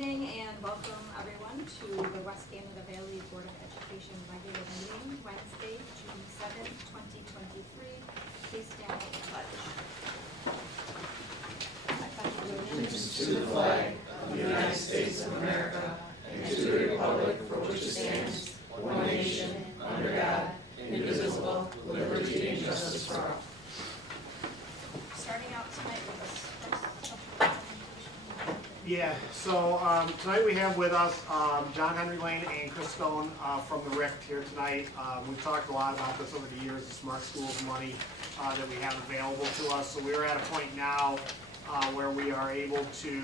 evening and welcome everyone to the West Canada Valley Board of Education regular meeting, Wednesday, June 7th, 2023. Please stand for the pledge. I pledge allegiance to the flag of the United States of America and to the republic for which it stands, one nation, under God, indivisible, with liberty and justice for all. Starting out tonight with us. Yeah, so tonight we have with us John Henry Lane and Chris Stone from the RIC here tonight. We've talked a lot about this over the years, the Smart Schools money that we have available to us. So we're at a point now where we are able to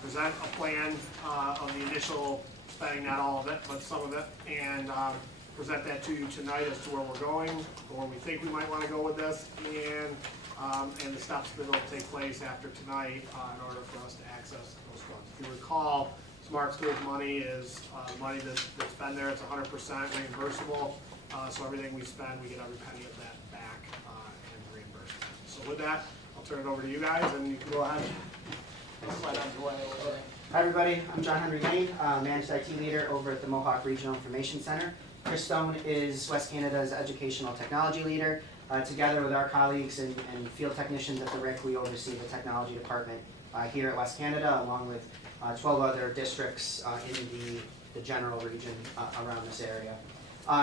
present a plan of the initial spending, not all of it, but some of it, and present that to you tonight as to where we're going, or where we think we might want to go with this, and the steps that will take place after tonight in order for us to access those funds. If you recall, Smart Schools money is money that's been there. It's 100% reimbursable. So everything we spend, we get every penny of that back and reimbursement. So with that, I'll turn it over to you guys, and you can go ahead. Hi everybody, I'm John Henry Lane, Managed IT Leader over at the Mohawk Regional Information Center. Chris Stone is West Canada's Educational Technology Leader. Together with our colleagues and field technicians at the RIC, we oversee the technology department here at West Canada, along with 12 other districts in the general region around this area.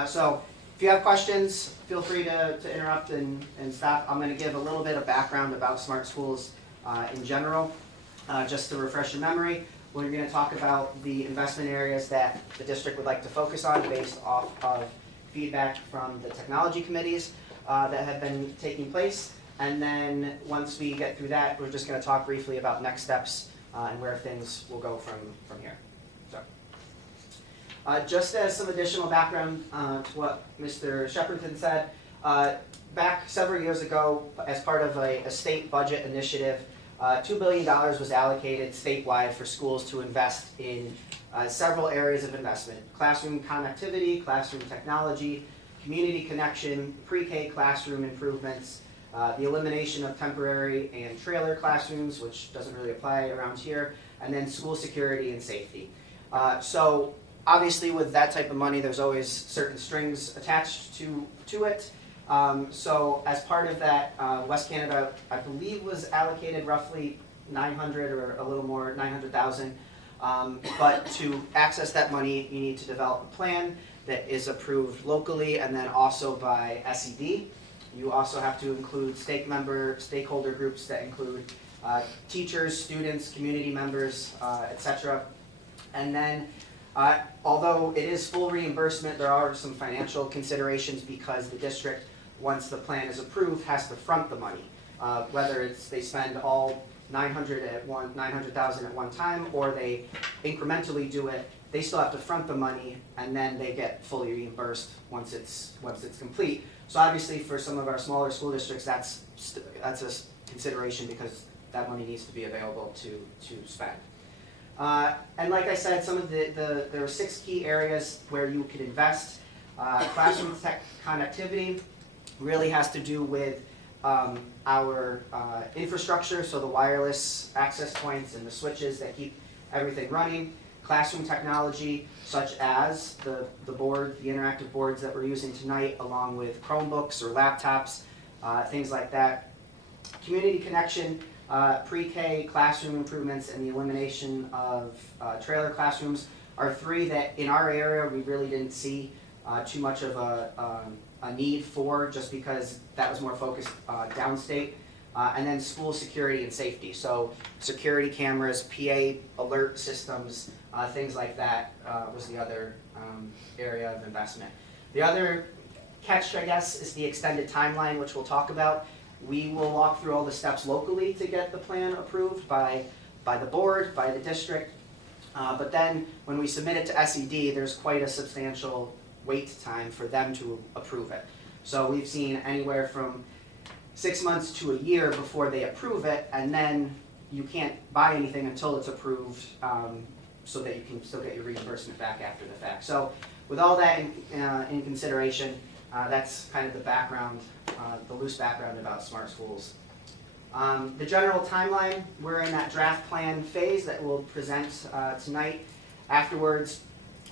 So if you have questions, feel free to interrupt and stop. I'm going to give a little bit of background about Smart Schools in general, just to refresh your memory. We're going to talk about the investment areas that the district would like to focus on based off of feedback from the technology committees that have been taking place. And then once we get through that, we're just going to talk briefly about next steps and where things will go from here. So, just as some additional background to what Mr. Shepperton said, back several years ago, as part of a state budget initiative, $2 billion was allocated statewide for schools to invest in several areas of investment: classroom connectivity, classroom technology, community connection, pre-K classroom improvements, the elimination of temporary and trailer classrooms, which doesn't really apply around here, and then school security and safety. So obviously with that type of money, there's always certain strings attached to it. So as part of that, West Canada, I believe, was allocated roughly 900 or a little more, 900,000. But to access that money, you need to develop a plan that is approved locally and then also by CSD. You also have to include stakeholder groups that include teachers, students, community members, etc. And then, although it is full reimbursement, there are some financial considerations because the district, once the plan is approved, has to front the money. Whether it's they spend all 900,000 at one time, or they incrementally do it, they still have to front the money, and then they get fully reimbursed once it's complete. So obviously, for some of our smaller school districts, that's a consideration because that money needs to be available to spend. And like I said, some of there are 6 key areas where you could invest. Classroom tech connectivity really has to do with our infrastructure, so the wireless access points and the switches that keep everything running. Classroom technology, such as the interactive boards that we're using tonight, along with Chromebooks or laptops, things like that. Community connection, pre-K classroom improvements, and the elimination of trailer classrooms are 3 that in our area we really didn't see too much of a need for, just because that was more focused downstate. And then school security and safety, so security cameras, PA alert systems, things like that was the other area of investment. The other catch, I guess, is the extended timeline, which we'll talk about. We will walk through all the steps locally to get the plan approved by the board, by the district. But then when we submit it to CSD, there's quite a substantial wait time for them to approve it. So we've seen anywhere from 6 months to a year before they approve it, and then you can't buy anything until it's approved, so that you can still get your reimbursement back after the fact. So with all that in consideration, that's kind of the background, the loose background about Smart Schools. The general timeline, we're in that draft plan phase that we'll present tonight. Afterwards,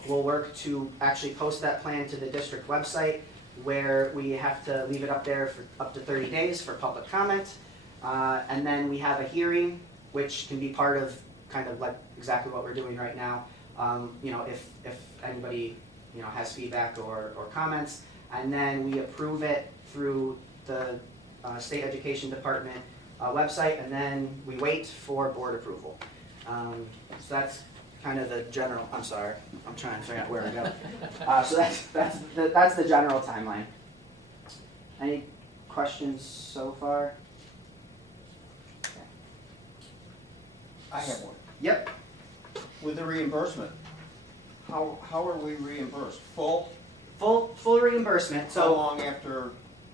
we'll work to actually post that plan to the district website, where we have to leave it up there for up to 30 days for public comment. And then we have a hearing, which can be part of kind of like exactly what we're doing right now. You know, if anybody, you know, has feedback or comments, and then we approve it through the State Education Department website, and then we wait for board approval. So that's kind of the general, I'm sorry, I'm trying to figure out where to go. So that's the general timeline. Any questions so far? I have one. Yep. With the reimbursement, how are we reimbursed? Full? Full reimbursement. How So long after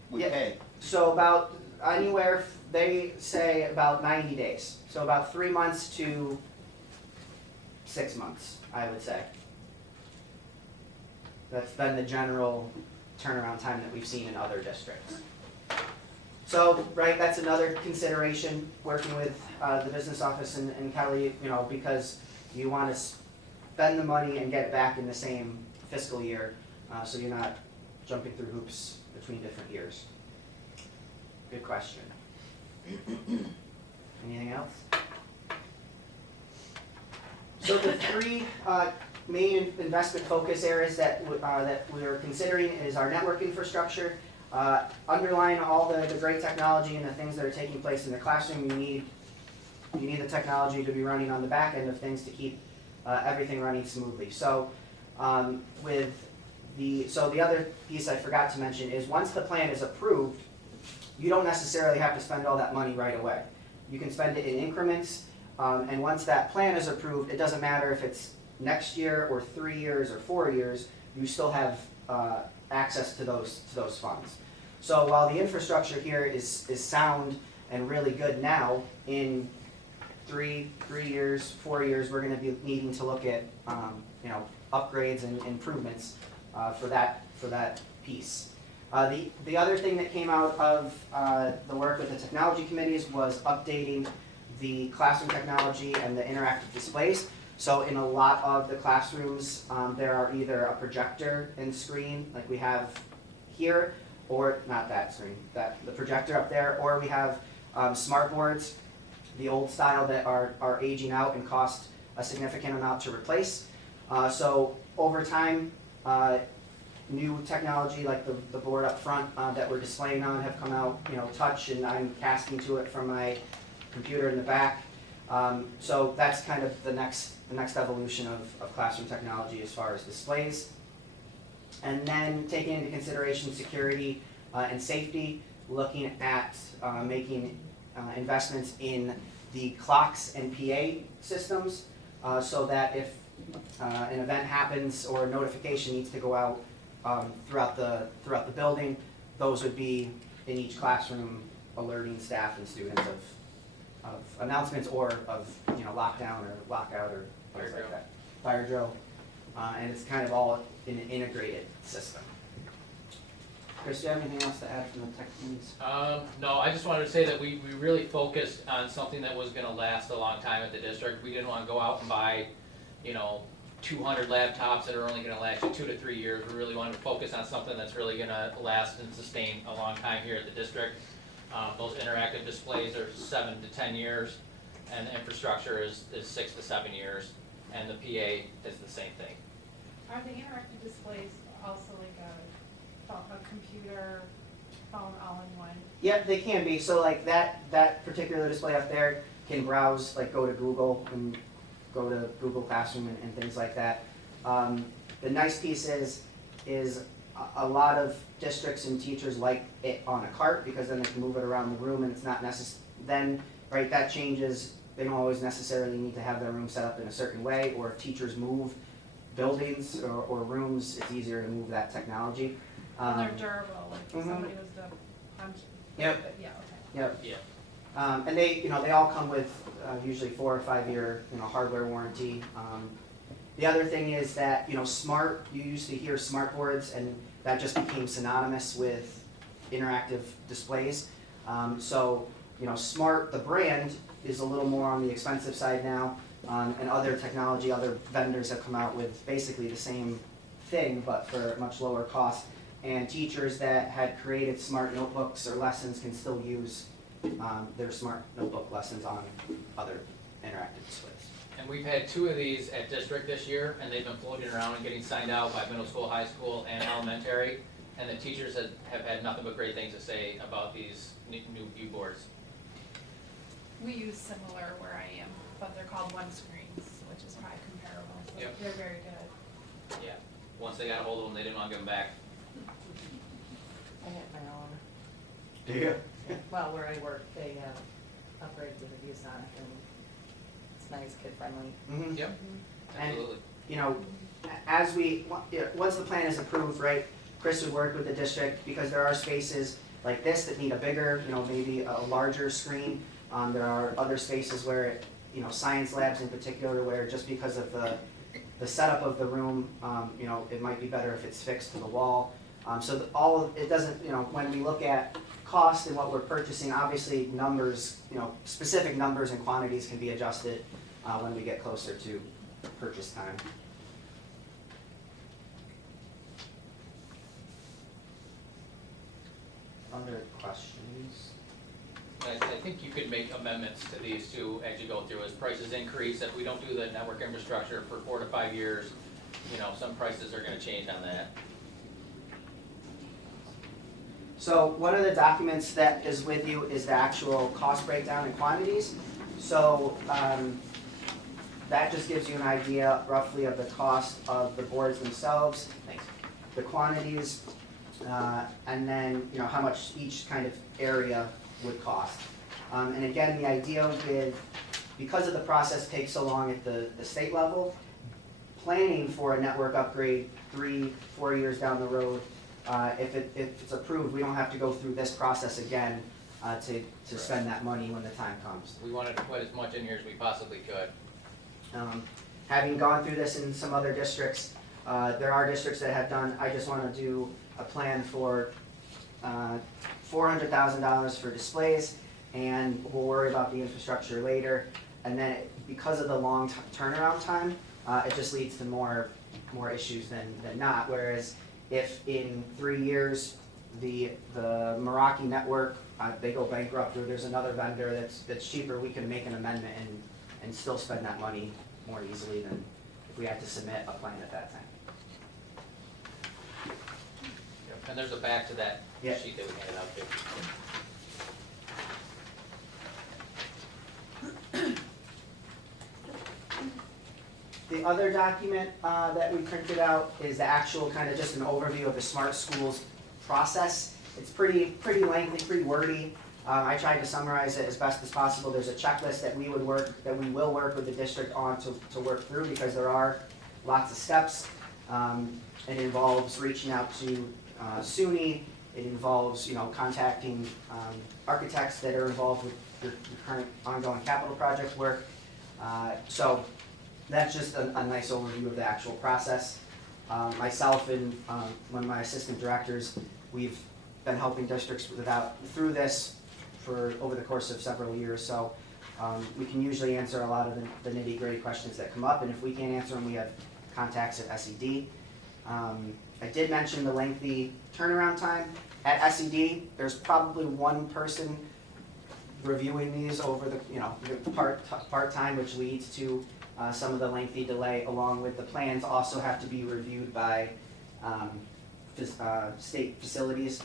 we Yeah. pay? So about anywhere, they say about 90 days. So about 3 months to 6 months, I would say. That's been the general turnaround time that we've seen in other districts. So, right, that's another consideration, working with the business office and Kelly, you know, because you want to spend the money and get it back in the same fiscal year, so you're not jumping through hoops between different years. Good question. Anything else? So the three main investment focus areas that we're considering is our network infrastructure. Underlying all the great technology and the things that are taking place in the classroom, you need the technology to be running on the back end of things to keep everything running smoothly. So the other piece I forgot to mention is once the plan is approved, you don't necessarily have to spend all that money right away. You can spend it in increments, and once that plan is approved, it doesn't matter if it's next year or 3 years or 4 years, you still have access to those funds. So while the infrastructure here is sound and really good now, in 3 years, 4 years, we're going to be needing to look at you know, upgrades and improvements for that piece. The other thing that came out of the work with the technology committees was updating the classroom technology and the interactive displays. So in a lot of the classrooms, there are either a projector and screen like we have here, or not that screen, the projector up there, or we have smart boards, the old style that are aging out and cost a significant amount to replace. So over time, new technology like the board up front that we're displaying on have come out, you know, touch, and I'm casting to it from my computer in the back. So that's kind of the next evolution of classroom technology as far as displays. And then taking into consideration security and safety, looking at making investments in the clocks and PA systems so that if an event happens or a notification needs to go out throughout the building, those would be in each classroom alerting staff and students of announcements or of, you know, lockdown or lockout or things like that. Fire drill. And it's kind of all in an integrated system. Chris, do you have anything else to add from the tech teams? No, I just wanted to say that we really focused on something that was gonna last a long time at the district. We didn't wanna go out and buy, you know, 200 laptops that are only gonna last you 2 to 3 years. We really wanted to focus on something that's really gonna last and sustain a long time here at the district. Those interactive displays are 7 to 10 years, and the infrastructure is 6 to 7 years, and the PA is the same thing. Are the interactive displays also like a computer, phone, all-in-one? Yep, they can be. So like that particular display up there can browse, like go to Google and go to Google Classroom and things like that. The nice piece is a lot of districts and teachers like it on a cart because then they can move it around the room and it's not necessary. Then, right, that changes. They don't always necessarily need to have their room set up in a certain way, or if teachers move buildings or rooms, it's easier to move that technology. And they're durable, like if somebody was to punch. Yep. Yeah, okay. Yep. Yeah. And they, you know, they all come with usually 4 or 5 year, you know, hardware warranty. The other thing is that, you know, you used to hear smart boards, and that just became synonymous with interactive displays. So Smart, the brand, is a little more on the expensive side now, and other technology, other vendors have come out with basically the same thing, but for much lower cost. And teachers that had created smart notebooks or lessons can still use their smart notebook lessons on other interactive displays. And we've had 2 of these at district this year, and they've been floating around and getting signed out by middle school, high school, and elementary. And the teachers have had nothing but great things to say about these new view boards. We use similar where I am, but they're called one screens, which is probably comparable, so Yep. they're very good. Yeah. Once they got a hold of them, they didn't want to give them back. I have my own. Do you? Well, where I work, they have upgraded the reviews on it, and it's nice, kid friendly. Mm-hmm. Yep. And- Absolutely. As once the plan is approved, right, Chris would work with the district, because there are spaces like this that need a bigger, maybe a larger screen. There are other spaces where, science labs in particular, where just because of the setup of the room, it might be better if it's fixed to the wall. It doesn't, when we look at cost and what we're purchasing, obviously numbers, specific numbers and quantities can be adjusted when we get closer to purchase time. Other questions? I think you could make amendments to these too as you go through. As prices increase, if we don't do the network infrastructure for 4 to 5 years, some prices are gonna change on that. So one of the documents that is with you is the actual cost breakdown and quantities. So that just gives you an idea roughly of the cost of the boards themselves, Thanks. the quantities, and then how much each kind of area would cost. And again, the idea because of the process takes so long at the state level, planning for a network upgrade 3-4 years down the road, if it's approved, we don't have to go through this process again to spend that money when the time comes. We wanted to put as much in here as we possibly could. Having gone through this in some other districts, there are districts that have done, I just want to do a plan for $400,000 for displays, and we'll worry about the infrastructure later. And then because of the long turnaround time, it just leads to more issues than not. Whereas if in 3 years the Meraki network, they go bankrupt, or there's another vendor that's cheaper, we can make an amendment and still spend that money more easily than if we had to submit a plan at that time. And there's a back to that Yeah. sheet that we handed out too. The other document that we printed out is the actual kind of just an overview of the Smart Schools process. It's pretty lengthy, pretty wordy. I tried to summarize it as best as possible. There's a checklist that we will work with the district on to work through, because there are lots of steps. It involves reaching out to SUNY. It involves contacting architects that are involved with the current ongoing capital project work. So that's just a nice overview of the actual process. Myself and one of my assistant directors, we've been helping districts through this for over the course of several years. So we can usually answer a lot of the nitty-gritty questions that come up, and if we can't answer them, we have contacts at SED. I did mention the lengthy turnaround time. At SED, there's probably one person reviewing these over the part-time, which leads to some of the lengthy delay, along with the plans also have to be reviewed by state facilities,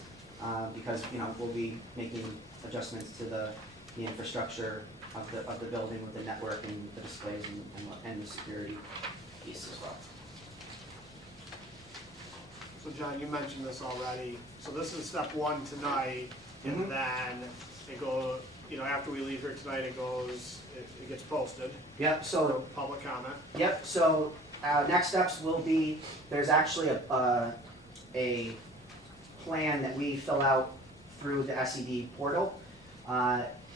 because we'll be making adjustments to the infrastructure of the building with the network and the displays and the security piece as well. So John, you mentioned this already. So this is step 1 tonight, and Mhm. then it goes, after we leave here tonight, it gets posted. Yep, so Public comment. Yep, so next steps will be, there's actually a plan that we fill out through the SED portal.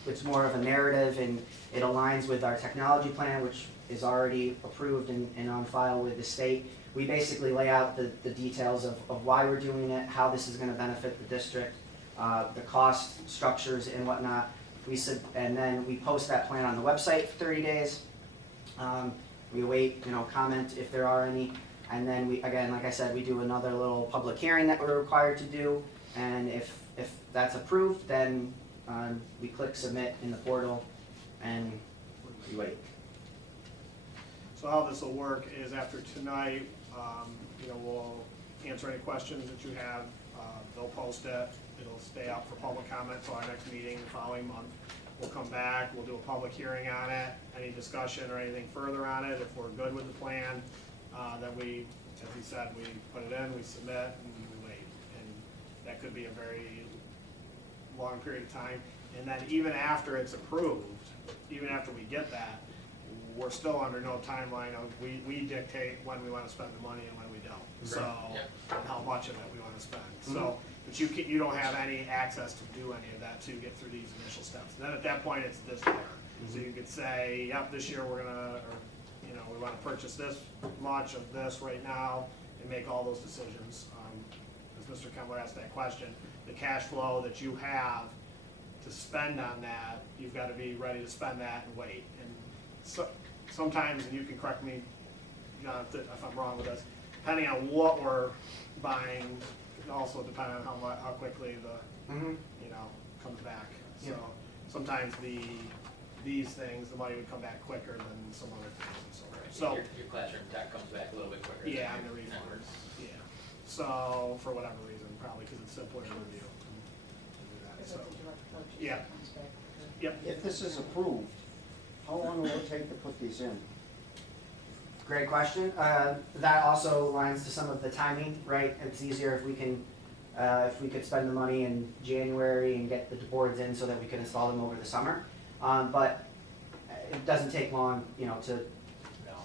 It's more of a narrative, and it aligns with our technology plan, which is already approved and on file with the state. We basically lay out the details of why we're doing it, how this is going to benefit the district, the cost structures and whatnot. and then we post that plan on the website for 30 days. We await, comment if there are any, and then we, again, like I said, we do another little public hearing that we're required to do, and if that's approved, then we click submit in the portal, and we wait. So how this will work is after tonight, we'll answer any questions that you have. They'll post it. It'll stay up for public comment till our next meeting the following month. We'll come back, we'll do a public hearing on it, any discussion or anything further on it. If we're good with the plan, then we, as he said, we put it in, we submit, and we wait. And that could be a very long period of time. And then even after it's approved, even after we get that, we're still under no timeline of, we dictate when we want to spend the money and when we don't. So, and how much of it we want to spend. So, but you don't have any access to do any of that to get through these initial steps. And then at that point, it's this year. So you could say, yep, this year we're gonna, or, we want to purchase this much of this right now and make all those decisions. As Mr. Kemler asked that question, the cash flow that you have to spend on that, you've got to be ready to spend that and wait. And so, sometimes, and you can correct me, John, if I'm wrong with this, depending on what we're buying, it also depend on how quickly the, comes back. So sometimes these things, the money would come back quicker than some other things and so forth. So Your classroom tech comes back a little bit quicker. yeah, and than the your network. refunds, yeah. So for whatever reason, probably because it's simpler to review. So, yeah. Yep. If this is approved, how long will it take to put these in? Great question. That also aligns to some of the timing, right? It's easier if we can, if we could spend the money in January and get the boards in so that we can install them over the summer. But it doesn't take long, to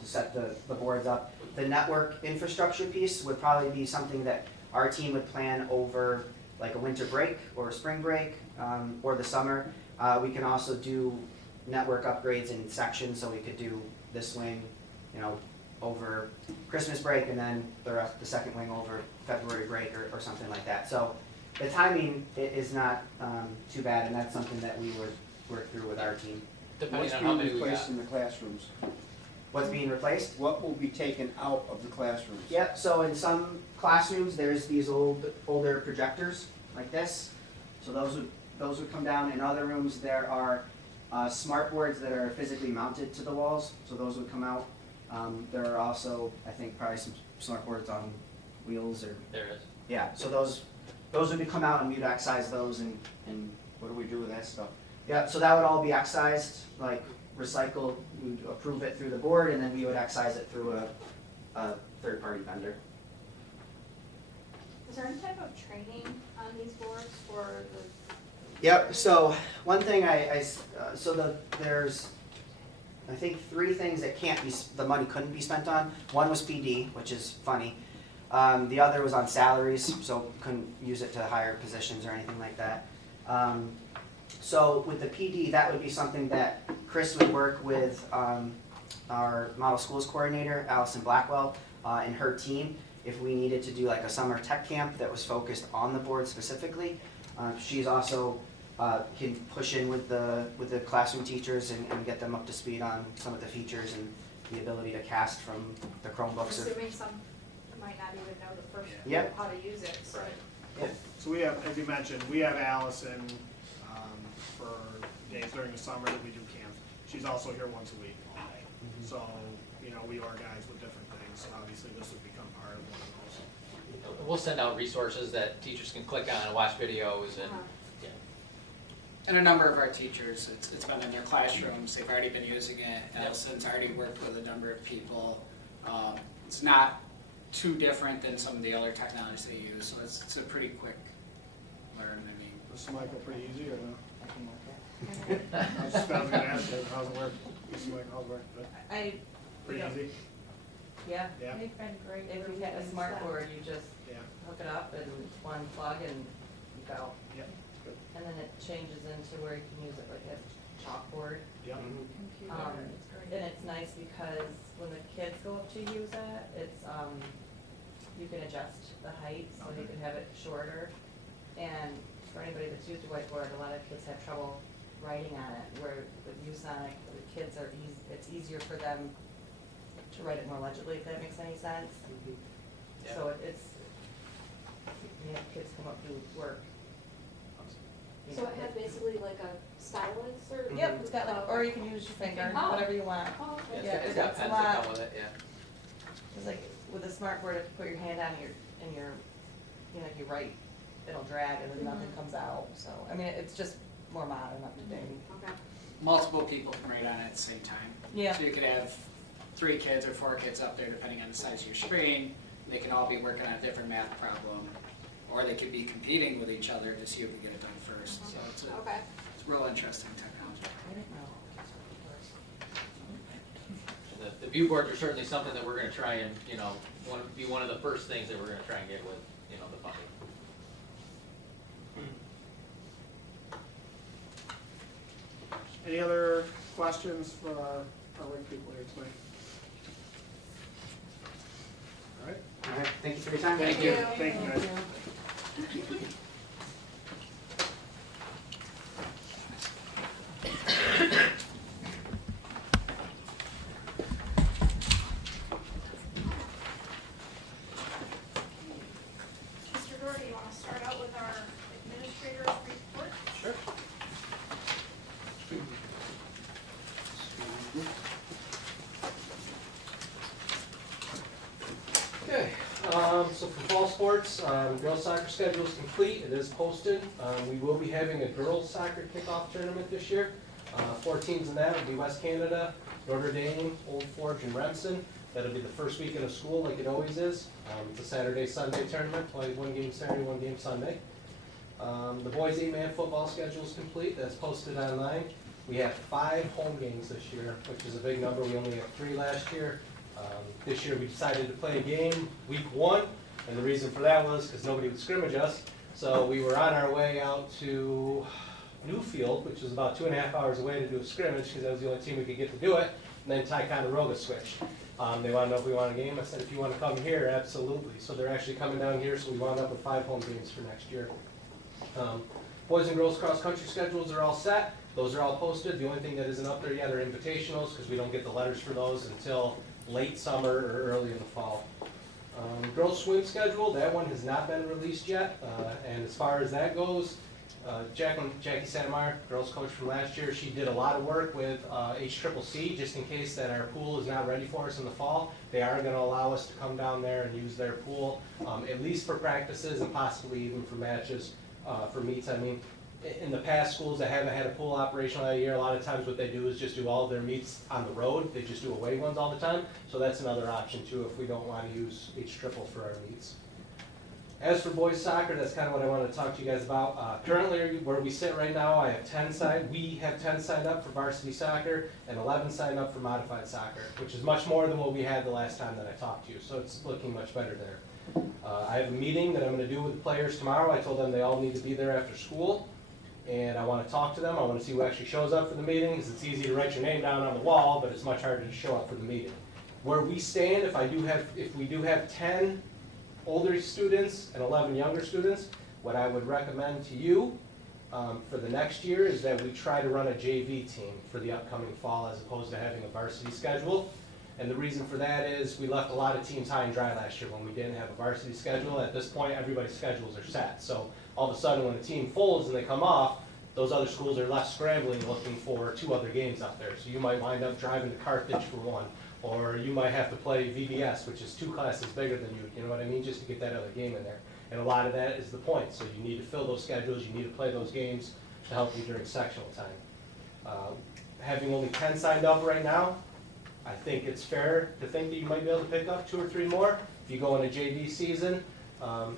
set the boards up. The network infrastructure piece would probably be something that our team would plan over like a winter break or a spring break, or the summer. We can also do network upgrades in sections, so we could do this wing, over Christmas break, and then the second wing over February break or something like that. So the timing is not too bad, and that's something that we would work through with our team. Depending What's on how being many we got. replaced in the classrooms? What's being replaced? What will be taken out of the classrooms? Yep, so in some classrooms, there's these older projectors like this. So those would come down. In other rooms, there are smart boards that are physically mounted to the walls, so those would come out. There are also, I think, probably some smart boards on wheels or, There is. yeah, so those would come out, and we'd excise those and What do we do with that stuff? yeah, so that would all be excised, like recycled, we would approve it through the board, and then we would excise it through a third-party vendor. Is there any type of training on these boards for the? Yep, so one thing there's, I think 3 things that the money couldn't be spent on. One was PD, which is funny. The other was on salaries, so couldn't use it to hire positions or anything like that. So with the PD, that would be something that Chris would work with our model schools coordinator, Allison Blackwell, and her team if we needed to do like a summer tech camp that was focused on the board specifically. She's also can push in with the classroom teachers and get them up to speed on some of the features and the ability to cast from the Chromebooks. Assuming some might not even know the first, Yep. how to use it, so. So we have, as you mentioned, we have Allison for days during the summer that we do camps. She's also here once a week all day. So, we organize with different things. So obviously, this would become part of one of those. We'll send out resources that teachers can click on and watch videos and, Uh-huh. And a number of our teachers, it's been in their classrooms, they've already been using it. Allison's already worked with a number of people. It's not too different than some of the other technologies they use, so it's a pretty quick learn, I mean. Mr. Michael, pretty easy or no? I can work it. I was gonna ask you, how's it work? Mr. Michael, how's it work? Good? Pretty easy? Yeah, Yeah? They've been great. if for you get a moving smart stuff. board, you just Yeah. hook it up and one plug and you go. Yep. Good. And then it changes into where you can use it like a chalkboard. Yep. Computer, it's great. And it's nice because when the kids go up to use it, it's, you can adjust the height, so you can have it shorter. And for anybody that's used a whiteboard, a lot of kids have trouble writing on it, where with Usonic, the kids are it's easier for them to write it more legibly, if that makes any sense. Yeah. So it's, you have kids come up do work. You So know, it has basically like a stylus or? Yep, it's got like, or you can use your finger, Oh. whatever you want. Oh, Yeah, okay. Yeah, it's got it's a pens lot. that come with it, yeah. It's like with a smart board, if you put your hand on your, you know, you write, it'll drag and then nothing comes out, so, I mean, it's just more modern, up to date. Okay. Multiple people can write on it at the same time. Yeah. So you could have 3 kids or 4 kids up there, depending on the size of your screen. They can all be working on a different math problem, or they could be competing with each other to see who can get it done first. So it's Okay. it's real interesting technology. I didn't know. And the view boards are certainly something that we're gonna try and, you know, be one of the first things that we're gonna try and get with, you know, the funding. Any other questions for our rec people here tonight? All right. All right, thank you for your time. Thank you. Thank you, guys. Mr. Doherty, you want to start out with our administrator's report? Sure. Okay, so for fall sports, girls soccer schedule is complete, it is posted. We will be having a girls soccer kickoff tournament this year. 4 teams in that will be West Canada, Notre Dame, Old Forge, and Renton. That'll be the first weekend of school like it always is. It's a Saturday, Sunday tournament, play 1 game Saturday, 1 game Sunday. The boys 8-man football schedule is complete, that's posted online. We have 5 home games this year, which is a big number, we only had 3 last year. This year we decided to play a game week 1, and the reason for that was because nobody would scrimmage us. So we were on our way out to Newfield, which was about 2.5 hours away to do a scrimmage, because that was the only team we could get to do it. And then Ticonderoga switched. They wanted to know if we wanted a game. I said, if you want to come here, absolutely. So they're actually coming down here, so we wound up with 5 home games for next year. Boys and girls cross-country schedules are all set. Those are all posted. The only thing that isn't up there yet are invitationals, because we don't get the letters for those until late summer or early in the fall. Girls swim schedule, that one has not been released yet. And as far as that goes, Jackie Santemeyer, girls coach from last year, she did a lot of work with HCCC, just in case that our pool is not ready for us in the fall. They are going to allow us to come down there and use their pool, at least for practices and possibly even for matches, for meets. I mean, in the past, schools that haven't had a pool operational that year, a lot of times what they do is just do all of their meets on the road. They just do away ones all the time. So that's another option too if we don't want to use HCCC for our meets. As for boys soccer, that's kind of what I wanted to talk to you guys about. Currently, where we sit right now, we have 10 signed up for varsity soccer and 11 signed up for modified soccer, which is much more than what we had the last time that I talked to you. So it's looking much better there. I have a meeting that I'm going to do with the players tomorrow. I told them they all need to be there after school. And I want to talk to them. I want to see who actually shows up for the meetings. It's easy to write your name down on the wall, but it's much harder to show up for the meeting. Where we stand, if we do have 10 older students and 11 younger students, what I would recommend to you for the next year is that we try to run a JV team for the upcoming fall as opposed to having a varsity schedule. And the reason for that is we left a lot of teams high and dry last year when we didn't have a varsity schedule. At this point, everybody's schedules are set. So all of a sudden, when the team folds and they come off, those other schools are left scrambling looking for 2 other games out there. So you might wind up driving to Carthage for one, or you might have to play VBS, which is 2 classes bigger than you know what I mean, just to get that other game in there. And a lot of that is the point. So you need to fill those schedules, you need to play those games to help you during sectional time. Having only 10 signed up right now, I think it's fair to think that you might be able to pick up 2 or 3 more. If you go in a JV season,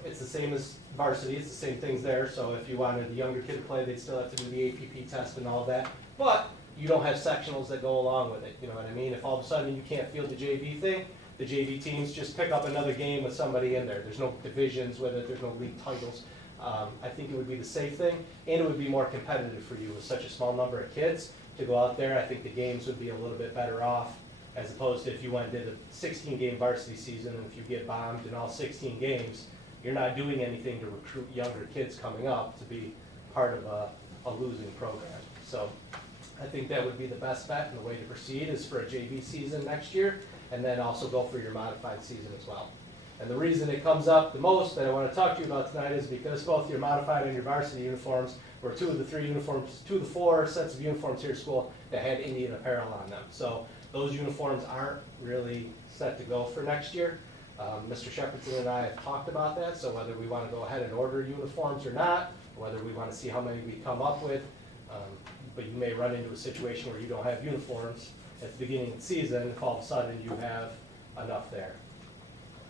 it's the same as varsity, it's the same things there. So if you wanted a younger kid to play, they'd still have to do the APP test and all of that. But you don't have sectionals that go along with it, you know what I mean? If all of a sudden you can't field the JV thing, the JV teams just pick up another game with somebody in there. There's no divisions with it, there's no league titles. I think it would be the safe thing, and it would be more competitive for you with such a small number of kids to go out there. I think the games would be a little bit better off as opposed to if you went and did a 16-game varsity season, and if you get bombed in all 16 games, you're not doing anything to recruit younger kids coming up to be part of a losing program. So I think that would be the best bet, and the way to proceed is for a JV season next year, and then also go for your modified season as well. And the reason it comes up the most that I want to talk to you about tonight is because both your modified and your varsity uniforms were two of the four sets of uniforms here at school that had Indian apparel on them. So those uniforms aren't really set to go for next year. Mr. Shepardson and I have talked about that, so whether we want to go ahead and order uniforms or not, or whether we want to see how many we come up with, but you may run into a situation where you don't have uniforms at the beginning of the season, if all of a sudden you have enough there.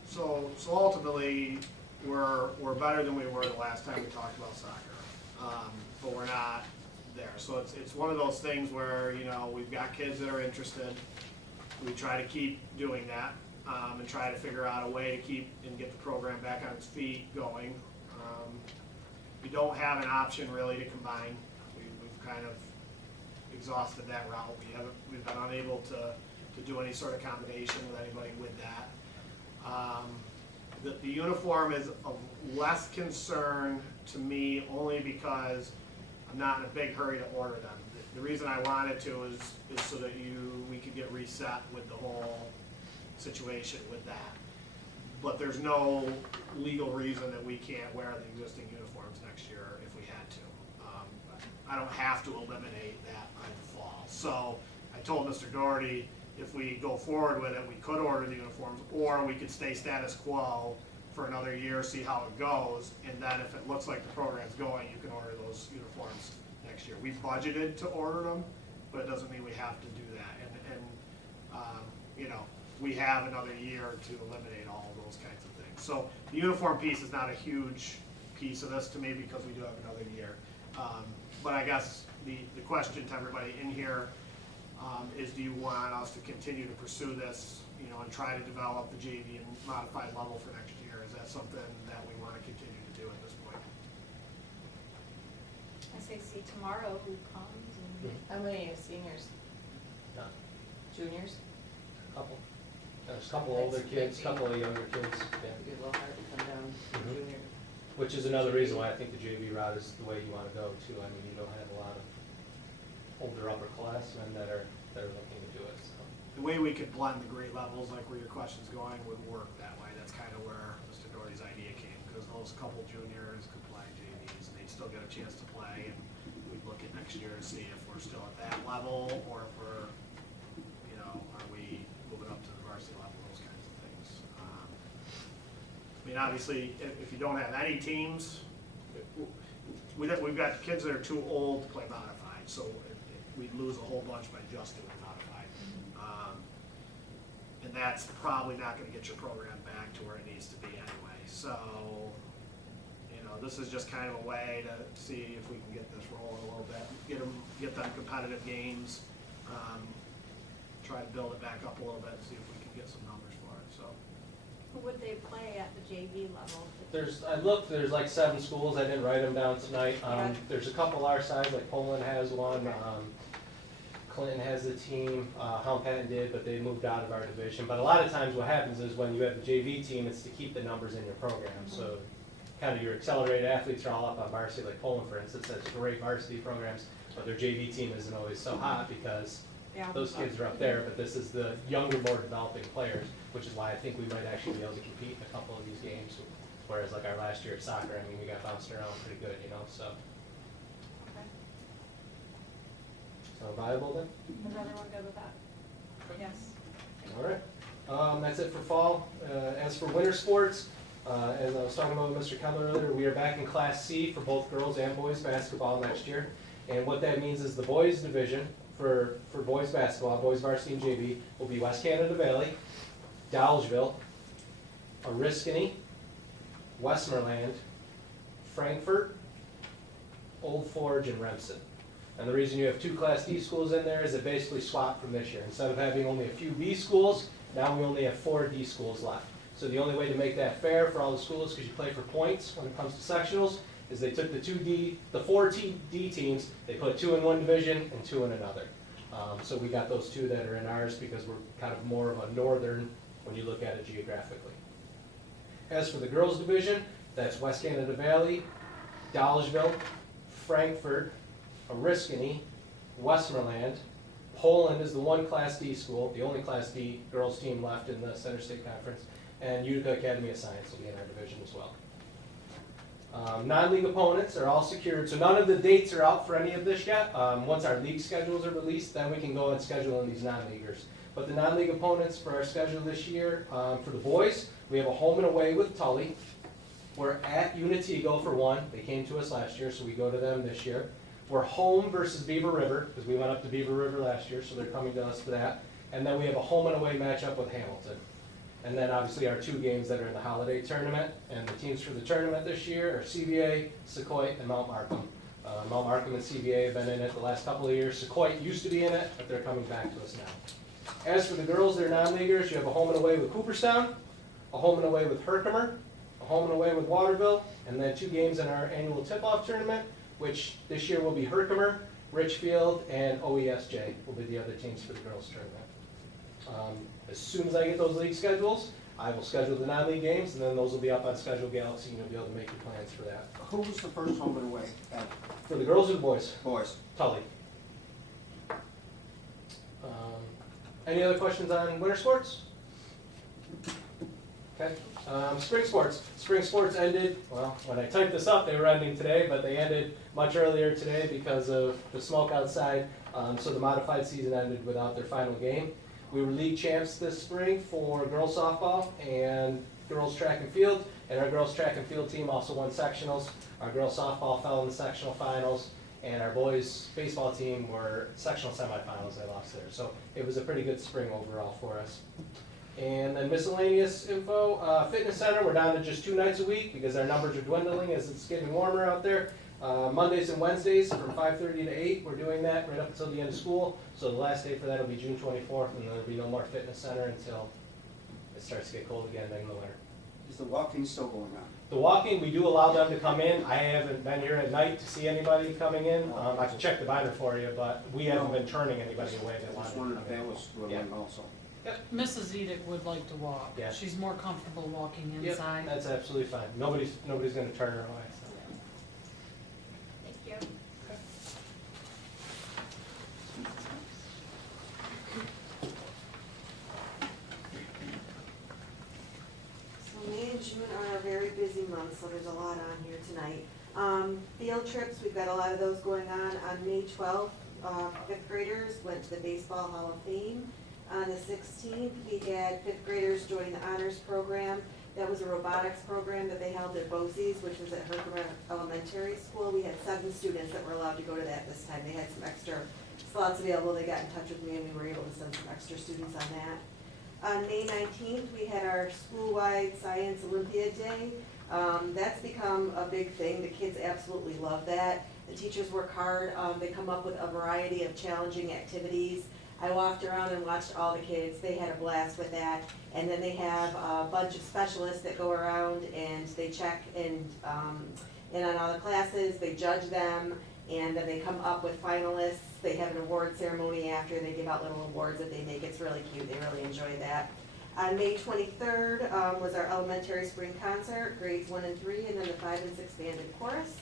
So ultimately, we're better than we were the last time we talked about soccer, but we're not there. So it's one of those things where, you know, we've got kids that are interested. We try to keep doing that, and try to figure out a way to keep and get the program back on its feet going. We don't have an option really to combine. We've kind of exhausted that route. We've been unable to do any sort of combination with anybody with that. The uniform is of less concern to me only because I'm not in a big hurry to order them. The reason I wanted to is so that we could get reset with the whole situation with that. But there's no legal reason that we can't wear the existing uniforms next year if we had to. I don't have to eliminate that by the fall. So I told Mr. Doherty, if we go forward with it, we could order the uniforms, or we could stay status quo for another year, see how it goes, and then if it looks like the program's going, you can order those uniforms next year. We budgeted to order them, but it doesn't mean we have to do that. And you know, we have another year to eliminate all of those kinds of things. So the uniform piece is not a huge piece of this to me because we do have another year. But I guess the question to everybody in here is, do you want us to continue to pursue this, you know, and try to develop the JV and modified level for next year? Is that something that we want to continue to do at this point? I say see tomorrow who comes and. How many seniors? None. Juniors? Couple. There's a couple older kids, couple of younger kids, yeah. It'd be a little hard to come down Mhm. junior. Which is another reason why I think the JV route is the way you want to go too. I mean, you don't have a lot of older upperclassmen that are looking to do it, so. The way we could blend the grade levels, like where your question's going, would work that way. That's kind of where Mr. Doherty's idea came, because those couple juniors could play JVs, and they'd still get a chance to play, and we'd look at next year and see if we're still at that level, or if we're, you know, are we moving up to the varsity level, those kinds of things. I mean, obviously, if you don't have any teams, we've got kids that are too old to play modified, so we'd lose a whole bunch by just doing modified. And that's probably not gonna get your program back to where it needs to be anyway. So, you know, this is just kind of a way to see if we can get this rolling a little bit, get them competitive games, try to build it back up a little bit and see if we can get some numbers for it, so. Who would they play at the JV level? I looked, there's like 7 schools, I didn't write them down tonight. Yeah. There's a couple our size, like Poland has one, Clinton has a team, Howell-Patton did, but they moved out of our division. But a lot of times what happens is when you have the JV team, it's to keep the numbers in your program. So kind of your accelerated athletes are all up on varsity, like Poland, for instance, has great varsity programs, but their JV team isn't always so hot because Yeah. those kids are up there, but this is the younger, more developing players, which is why I think we might actually be able to compete in a couple of these games. Whereas like our last year at soccer, I mean, we got bounced around pretty good, you know, so. Okay. So viable then? Is everyone good with that? Yes. All right. That's it for fall. As for winter sports, as I was talking about with Mr. Keller earlier, we are back in Class C for both girls and boys basketball next year. And what that means is the boys division for boys basketball, boys varsity and JV, will be West Canada Valley, Dolgeville, Oriskany, Westmoreland, Frankfurt, Old Forge, and Remsen. And the reason you have 2 Class D schools in there is it basically swapped from this year. Instead of having only a few B schools, now we only have 4 D schools left. So the only way to make that fair for all the schools, because you play for points when it comes to sectionals, is they took the 4 D teams, they put 2 in one division and 2 in another. So we got those 2 that are in ours because we're kind of more of a northern when you look at it geographically. As for the girls division, that's West Canada Valley, Dolgeville, Frankfurt, Oriskany, Westmoreland. Poland is the one Class D school, the only Class D girls team left in the Center State Conference, and Utica Academy of Science will be in our division as well. Non-league opponents are all secured, so none of the dates are out for any of this yet. Once our league schedules are released, then we can go and schedule in these non-leaguers. But the non-league opponents for our schedule this year, for the boys, we have a home and away with Tully. We're at Unity Eagle for one. They came to us last year, so we go to them this year. We're home versus Beaver River, because we went up to Beaver River last year, so they're coming to us for that. And then we have a home and away matchup with Hamilton. And then obviously our 2 games that are in the holiday tournament. And the teams for the tournament this year are CVA, Sequoia, and Mount Markham. Mount Markham and CVA have been in it the last couple of years. Sequoia used to be in it, but they're coming back to us now. As for the girls, they're non-leaguers. You have a home and away with Cooperstown, a home and away with Herkimer, a home and away with Waterville, and then 2 games in our annual tip-off tournament, which this year will be Herkimer, Richfield, and OESJ will be the other teams for the girls' tournament. As soon as I get those league schedules, I will schedule the non-league games, and then those will be up on Schedule Galaxy, and you'll be able to make your plans for that. Who was the first home and away at For the girls or the boys? boys? Tully. Any other questions on winter sports? Okay. Spring sports. Spring sports ended, well, when I typed this up, they were ending today, but they ended much earlier today because of the smoke outside. So the modified season ended without their final game. We were league champs this spring for girls softball and girls track and field, and our girls track and field team also won sectionals. Our girls softball fell in the sectional finals, and our boys baseball team were sectional semifinals. They lost there. So it was a pretty good spring overall for us. And then miscellaneous info, fitness center, we're down to just 2 nights a week because our numbers are dwindling as it's getting warmer out there. Mondays and Wednesdays from 5:30 to 8, we're doing that right up until the end of school. So the last day for that will be June 24th, and there'll be no more fitness center until it starts to get cold again in the winter. Is the walking still going on? The walking, we do allow them to come in. I haven't been here at night to see anybody coming in. I can check the binder for you, but we haven't been turning anybody away that I wanted just to wondered come if in. that was willing also. Mrs. Edick would like to walk. Yeah. She's more comfortable walking Yep, inside. that's absolutely fine. Nobody's gonna turn her away, so. Thank you. So May and June are very busy months, so there's a lot on here tonight. Field trips, we've got a lot of those going on. On May 12th, 5th graders went to the Baseball Hall of Fame. On the 16th, we had 5th graders join the honors program. That was a robotics program that they held at BOCES, which was at Herkimer Elementary School. We had 7 students that were allowed to go to that this time. They had some extra slots available. They got in touch with me and we were able to send some extra students on that. On May 19th, we had our school-wide Science Olympiad Day. That's become a big thing. The kids absolutely love that. The teachers work hard. They come up with a variety of challenging activities. I walked around and watched all the kids. They had a blast with that. And then they have a bunch of specialists that go around and they check in on all the classes, they judge them, and then they come up with finalists. They have an award ceremony after. They give out little awards that they make. It's really cute. They really enjoy that. On May 23rd was our elementary spring concert, grades 1 and 3, and then the 5 and 6 band and chorus.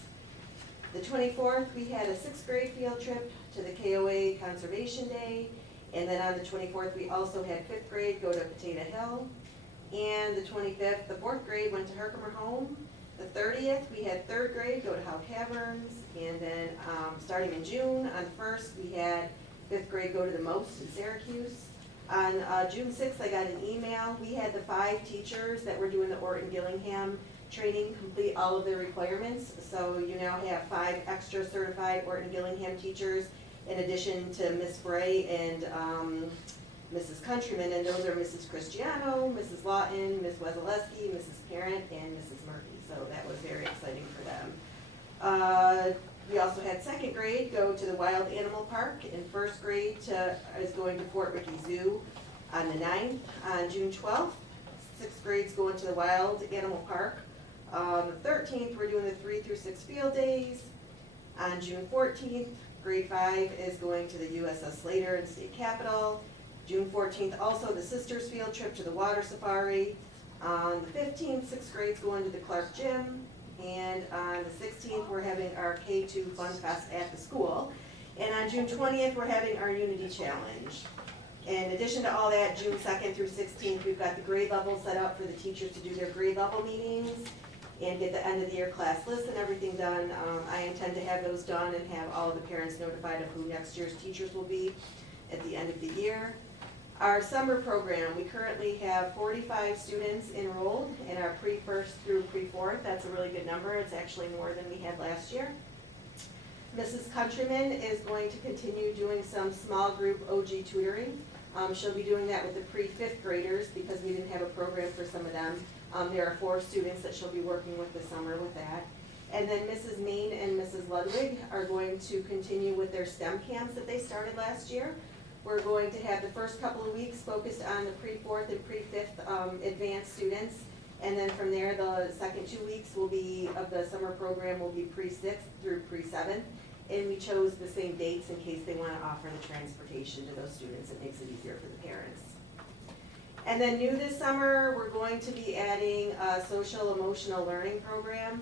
The 24th, we had a 6th grade field trip to the KOA Conservation Day. And then on the 24th, we also had 5th grade go to Potato Hill. And the 25th, the 4th grade went to Herkimer Home. The 30th, we had 3rd grade go to Howe Caverns. And then starting in June, on the 1st, we had 5th grade go to the Most in Syracuse. On June 6th, I got an email. We had the 5 teachers that were doing the Orton Gillingham training complete all of their requirements. So you now have 5 extra certified Orton Gillingham teachers in addition to Miss Bray and Mrs. Countryman, and those are Mrs. Cristiano, Mrs. Lawton, Miss Wezaleski, Mrs. Parent, and Mrs. Murphy. So that was very exciting for them. We also had 2nd grade go to the Wild Animal Park, and 1st grade is going to Fort Rickey Zoo on the 9th. On June 12th, 6th grade's going to the Wild Animal Park. The 13th, we're doing the 3 through 6 field days. On June 14th, grade 5 is going to the USS Slater and State Capitol. June 14th, also the Sisters field trip to the Water Safari. On the 15th, 6th grade's going to the Clark Gym. And on the 16th, we're having our K2 Fun Fest at the school. And on June 20th, we're having our Unity Challenge. In addition to all that, June 2nd through 16th, we've got the grade level set up for the teachers to do their grade level meetings and get the end of the year class list and everything done. I intend to have those done and have all of the parents notified of who next year's teachers will be at the end of the year. Our summer program, we currently have 45 students enrolled in our pre-first through pre-fourth. That's a really good number. It's actually more than we had last year. Mrs. Countryman is going to continue doing some small group OG tutoring. She'll be doing that with the pre-fifth graders because we didn't have a program for some of them. There are 4 students that she'll be working with this summer with that. And then Mrs. Main and Mrs. Ludwig are going to continue with their STEM camps that they started last year. We're going to have the first couple of weeks focused on the pre-fourth and pre-fifth advanced students. And then from there, the second 2 weeks will be, of the summer program, will be pre-sixth through pre-seventh. And we chose the same dates in case they want to offer the transportation to those students. It makes it easier for the parents. And then new this summer, we're going to be adding a social emotional learning program.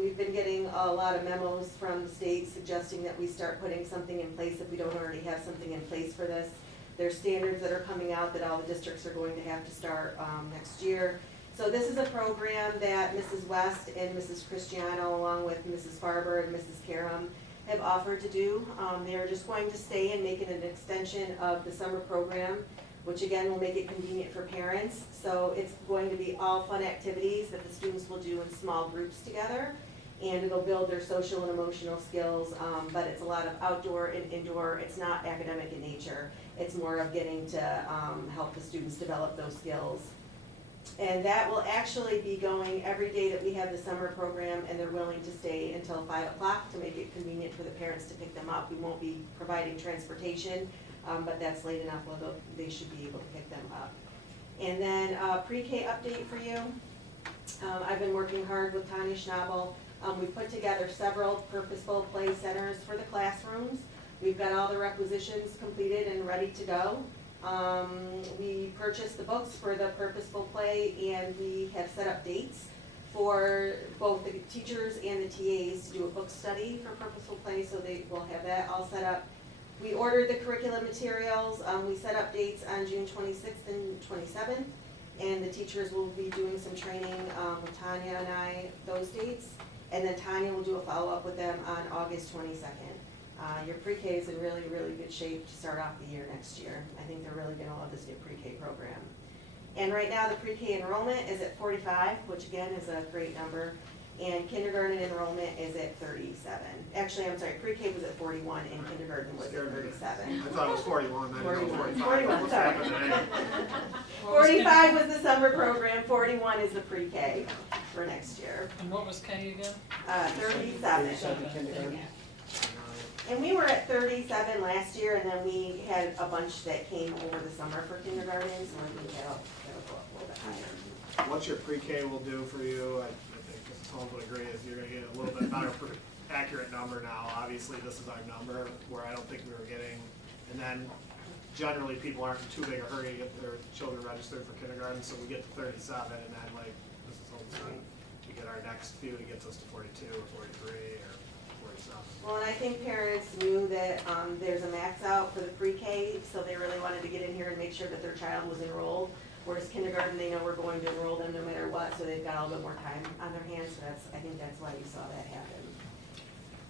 We've been getting a lot of memos from the state suggesting that we start putting something in place if we don't already have something in place for this. There's standards that are coming out that all the districts are going to have to start next year. So this is a program that Mrs. West and Mrs. Cristiano, along with Mrs. Farber and Mrs. Karam, have offered to do. They are just going to stay and make it an extension of the summer program, which again will make it convenient for parents. So it's going to be all fun activities that the students will do in small groups together, and it'll build their social and emotional skills, but it's a lot of outdoor and indoor. It's not academic in nature. It's more of getting to help the students develop those skills. And that will actually be going every day that we have the summer program, and they're willing to stay until 5 o'clock to make it convenient for the parents to pick them up. We won't be providing transportation, but that's late enough where they should be able to pick them up. And then pre-K update for you. I've been working hard with Tanya Schnabel. We've put together several purposeful play centers for the classrooms. We've got all the requisitions completed and ready to go. We purchased the books for the purposeful play, and we have set up dates for both the teachers and the TAs to do a book study for purposeful play, so they will have that all set up. We ordered the curriculum materials. We set up dates on June 26th and 27th, and the teachers will be doing some training with Tanya and I those dates, and then Tanya will do a follow-up with them on August 22nd. Your pre-K is in really, really good shape to start off the year next year. I think they're really gonna love this new pre-K program. And right now, the pre-K enrollment is at 45, which again is a great number, and kindergarten enrollment is at 37. Actually, I'm sorry, pre-K was at 41 and kindergarten was at 37. I thought it was 41, I didn't know 45. 41, What's sorry. happening today? 45 was the summer program, 41 is the pre-K for next year. And what was K again? 37. kindergarten. And we were at 37 last year, and then we had a bunch that came over the summer for kindergarten, so I think that'll go up a little bit higher. What your pre-K will do for you, I think Mrs. Holmes would agree, is you're gonna get a little bit better, accurate number now. Obviously, this is our number, where I don't think we were getting, and then generally, people aren't in too big a hurry to get their children registered for kindergarten, so we get to 37, and then like Mrs. Holmes said, we get our next few, it gets us to 42 or 43 or 47. Well, and I think parents knew that there's a max out for the pre-K, so they really wanted to get in here and make sure that their child was enrolled. Whereas kindergarten, they know we're going to enroll them no matter what, so they've got a little bit more time on their hands, so I think that's why you saw that happen.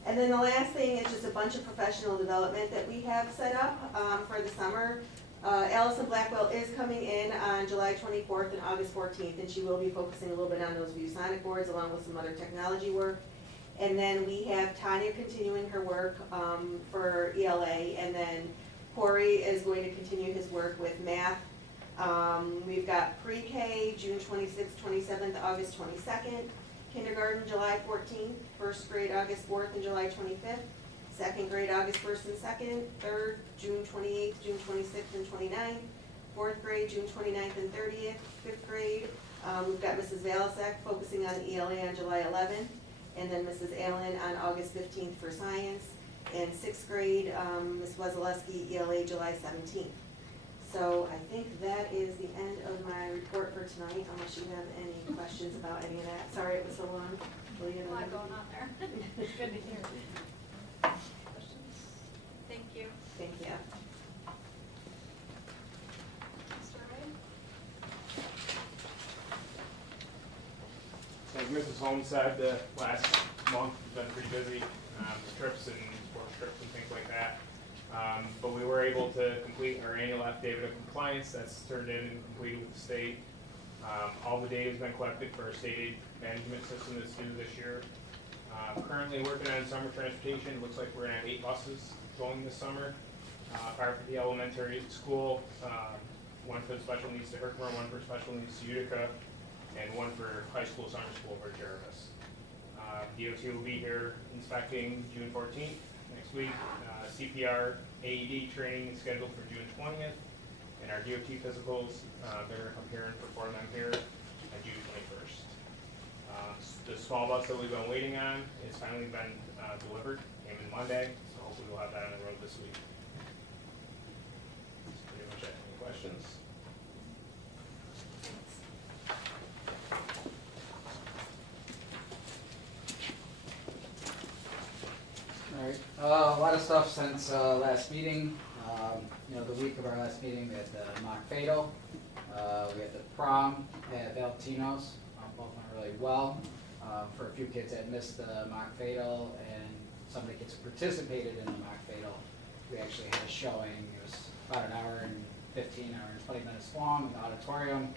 And then the last thing is just a bunch of professional development that we have set up for the summer. Allison Blackwell is coming in on July 24th and August 14th, and she will be focusing a little bit on those ViewSonic boards along with some other technology work. And then we have Tanya continuing her work for ELA, and then Corey is going to continue his work with math. We've got pre-K, June 26th, 27th, August 22nd, kindergarten, July 14th, first grade, August 4th and July 25th, second grade, August 1st and 2nd, third, June 28th, June 26th and 29th, fourth grade, June 29th and 30th, fifth grade, we've got Mrs. Valasek focusing on ELA on July 11th, and then Mrs. Allen on August 15th for science, and sixth grade, Ms. Wazaleski, ELA, July 17th. So I think that is the end of my report for tonight, unless you have any questions about any of that. Sorry it was so long. A lot going on there. Good to hear. Questions? Mrs. Holmes said, the last month has been pretty busy, trips and sports trips and things like that. But we were able to complete our annual affidavit of compliance. That's turned in and completed with the state. All the data has been collected for our state aid management system that's due this year. Currently working on summer transportation. It looks like we're gonna have 8 buses going this summer. 5 for the elementary school, 1 for the special needs to Herkimer, 1 for special needs to Utica, and 1 for high school summer school for Jervis. DOT will be here inspecting June 14th next week. CPR AED training is scheduled for June 20th, and our DOT physicals, they're gonna come here and perform them here on June 21st. The small bus that we've been waiting on has finally been delivered, came in Monday, so hopefully we'll have that on the road this week. That's pretty much it. Any questions? Alright, a lot of stuff since last meeting. The week of our last meeting, we had the mock fatal, we had the prom at Valentino's. Both went really well. For a few kids that missed the mock fatal, and some of the kids who participated in the mock fatal, we actually had a showing. It was about an hour and 15 hour and 20 minutes long in the auditorium.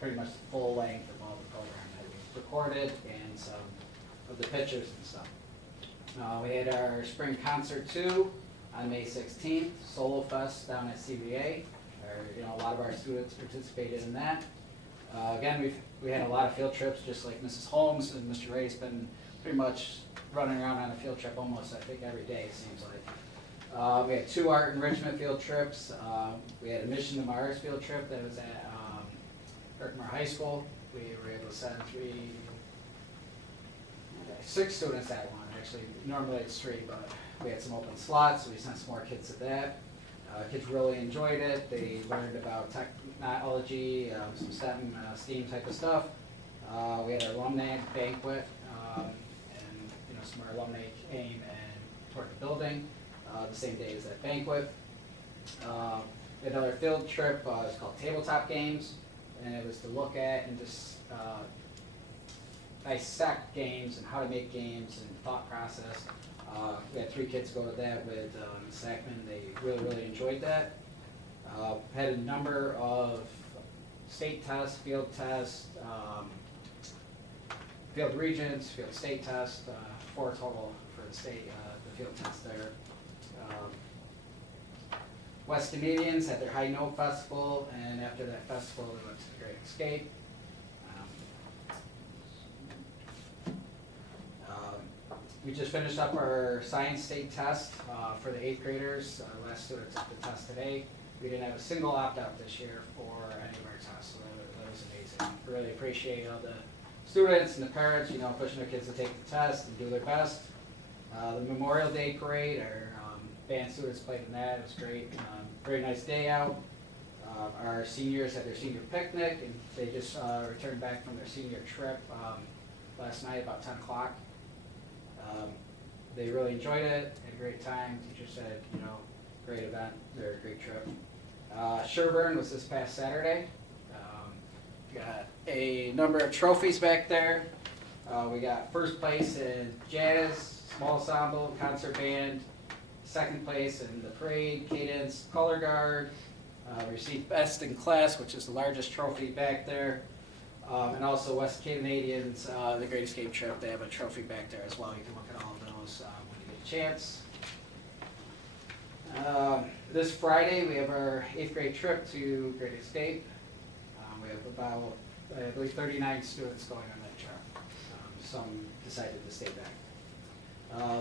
Pretty much the full length of all the program that we recorded and some of the pictures and stuff. We had our spring concert too on May 16th, Solo Fest down at CVA. A lot of our students participated in that. Again, we had a lot of field trips, just like Mrs. Holmes and Mr. Ray's been pretty much running around on a field trip almost, I think, every day, it seems like. We had 2 art enrichment field trips. We had a Mission to Mars field trip that was at Herkimer High School. We were able to send 6 students that one. Actually, normally it's 3, but we had some open slots, so we sent some more kids to that. Kids really enjoyed it. They learned about technology, some STEM, STEAM type of stuff. We had our alumni banquet, and some of our alumni came and toured the building the same day as that banquet. We had another field trip. It was called Tabletop Games, and it was to look at and just dissect games and how to make games and thought process. We had 3 kids go to that with Ms. Sackman. They really enjoyed that. Had a number of state tests, field tests, field regions, field state tests, 4 total for the state, the field test there. West Canadians had their High Note Festival, and after that festival, they went to the Great Escape. We just finished up our science state test for the 8th graders. Last student took the test today. We didn't have a single opt-out this year for any of our tests, so that was amazing. Really appreciate all the students and the parents, pushing their kids to take the test and do their best. The Memorial Day Parade, our band students played in that. It was great. Very nice day out. Our seniors had their senior picnic, and they just returned back from their senior trip last night about 10 o'clock. They really enjoyed it, had a great time. Teacher said, great event, or great trip. Sherburne was this past Saturday. Got a number of trophies back there. We got first place in jazz, small ensemble, concert band, second place in the parade, cadence, color guard. Received best in class, which is the largest trophy back there. And also West Canadians, the Great Escape trip, they have a trophy back there as well. You can look at all of those when you get a chance. This Friday, we have our 8th grade trip to Great Escape. We have about, I believe, 39 students going on that trip. Some decided to stay back.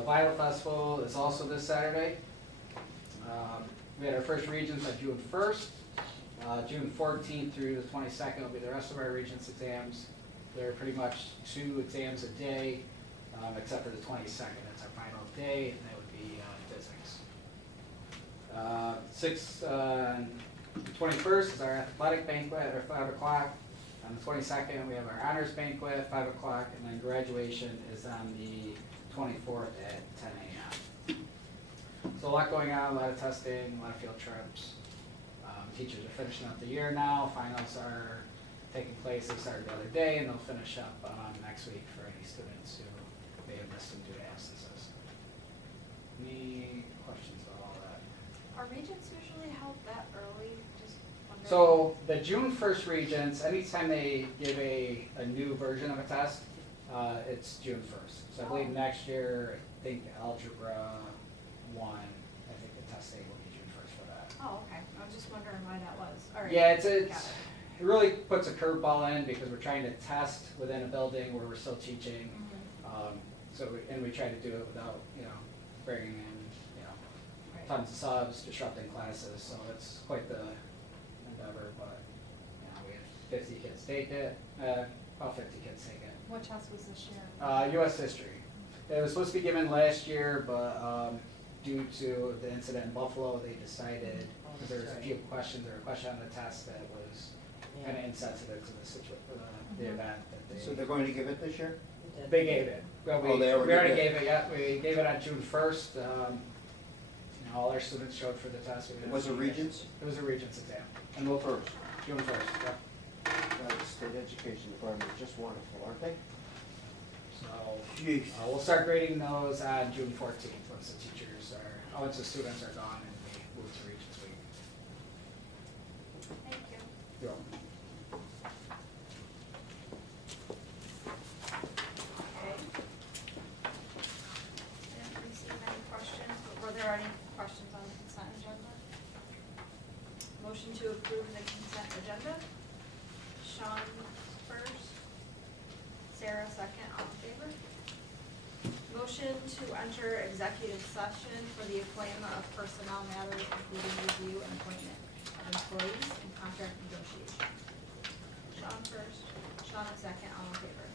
Vinyl Festival is also this Saturday. We had our first regions on June 1st. June 14th through the 22nd will be the rest of our Regents exams. They're pretty much 2 exams a day, except for the 22nd. That's our final day, and that would be physics. 21st is our athletic banquet at 5 o'clock. On the 22nd, we have our honors banquet at 5 o'clock, and then graduation is on the 24th at 10 a.m. So a lot going on, a lot of testing, a lot of field trips. Teachers are finishing up the year now. Finals are taking place. They started the other day, and they'll finish up next week for any students who may have missed them due to absences. Any questions about all that? Are regents usually held that early? Just wondering. So the June 1st regents, anytime they give a new version of a test, it's June 1st. So I believe next year, I think Algebra 1, I think the test date will be June 1st for that. Oh, okay. I was just wondering why that was. All right. Yeah, Got it it. really puts a curveball in because we're trying to test within a building where we're still teaching. And we try to do it without, bringing in, Right. tons of subs, disrupting classes, so it's quite the endeavor, but, we had 50 kids take it, about 50 kids take it. What test was this year? US history. It was supposed to be given last year, but due to the incident in Buffalo, they decided, because there was a few questions, there was a question on the test that was kind of insensitive to the the event that they. So they're going to give it this year? They gave it. Well, we Oh, they already already did. gave it, yeah, we gave it on June 1st. All our students showed for the test. We didn't- Was it Regents? It was a Regents exam, And what first? June 1st, yeah. The state education department is just wonderful, aren't they? So, Jeez. we'll start grading those on June 14th, once the teachers are, once the students are gone and we move to Regents Week. Thank you. Yeah. Okay. Didn't receive any questions, but were there any questions on the consent agenda? Motion to approve the consent agenda. Sean first. Sarah second, all in favor? Motion to enter executive session for the appointment of personnel matters, including review and appointment of employees and contract negotiation. Sean first, Sean second, all in favor?